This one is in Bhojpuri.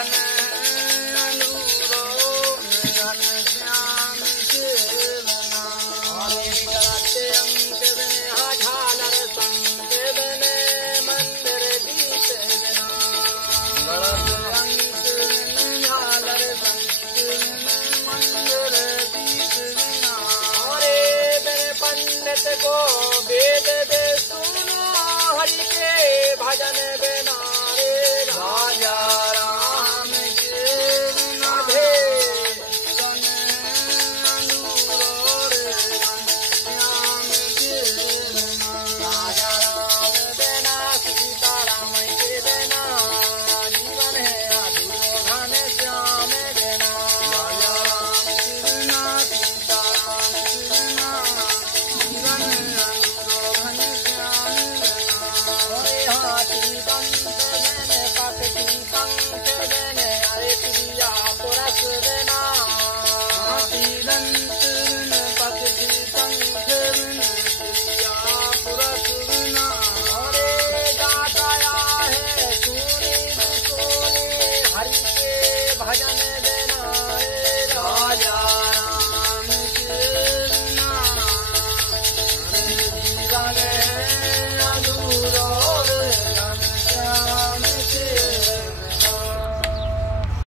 घन अनुरो घन श्याम के बना करते अंक बने झालर संग बने मंदिर दीप बना अंक बने झालर संग मंदिर दीप बना हरे बने पंडित को वेद दे सुनो हरि के भजन बिना रे राजा राम के बिना भे सन अनुरोध श्याम के बिना राजा राम बिना सीता राम के बिना जीवन है अधूरो घन श्याम बिना राजा राम के बिना सीता राम के बिना जीवन है अधूरो घन श्याम बिना हाथी दंत